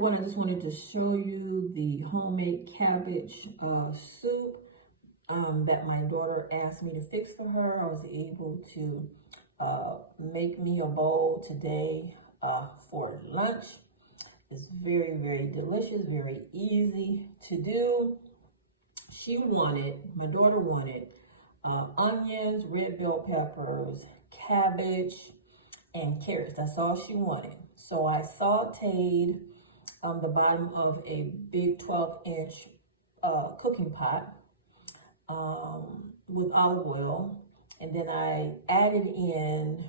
everyone, I just wanted to show you the homemade cabbage soup that my daughter asked me to fix for her. I was able to make me a bowl today for lunch. It's very, very delicious, very easy to do. My daughter wanted onions, red bell peppers, cabbage, and carrots. That's all she wanted. So I sauteed the bottom of a big 12-inch cooking pot with olive oil. And then I added in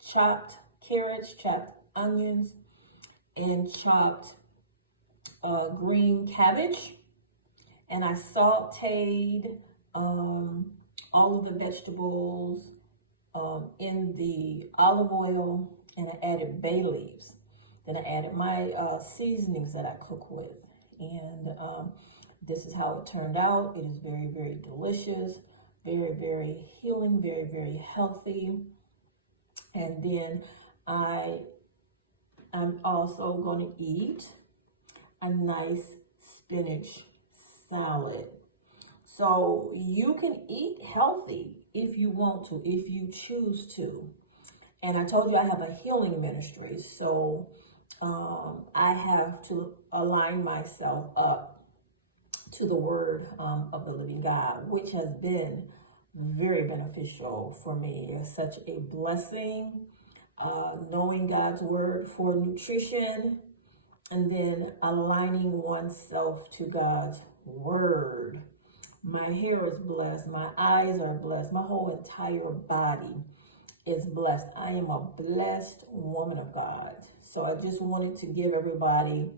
chopped carrots, chopped onions, and chopped green cabbage. And I sauteed all of the vegetables in the olive oil, and I added bay leaves. Then I added my seasonings that I cook with. And this is how it turned out. It is very, very delicious, very, very healing, very, very healthy. And then I'm also going to eat a nice spinach salad. So you can eat healthy if you want to, if you choose to. And I told you I have a healing ministry, so I have to align myself up to the word of the living God, which has been very beneficial for me. It's such a blessing, knowing God's word for nutrition, and then aligning oneself to God's word. My hair is blessed, my eyes are blessed, my whole entire body is blessed. I am a blessed woman of God. So I just wanted to give everybody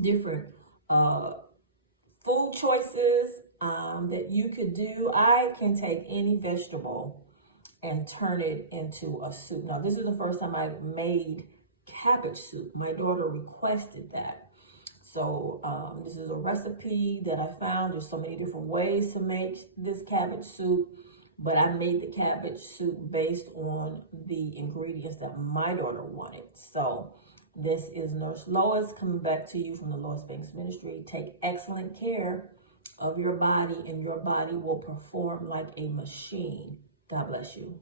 different food choices that you could do. I can take any vegetable and turn it into a soup. Now, this is the first time I made cabbage soup. My daughter requested that. So this is a recipe that I found. There's so many different ways to make this cabbage soup, but I made the cabbage soup based on the ingredients that my daughter wanted. So this is Nurse Lois coming back to you from the Lois Banks Ministry. Take excellent care of your body, and your body will perform like a machine. God bless you.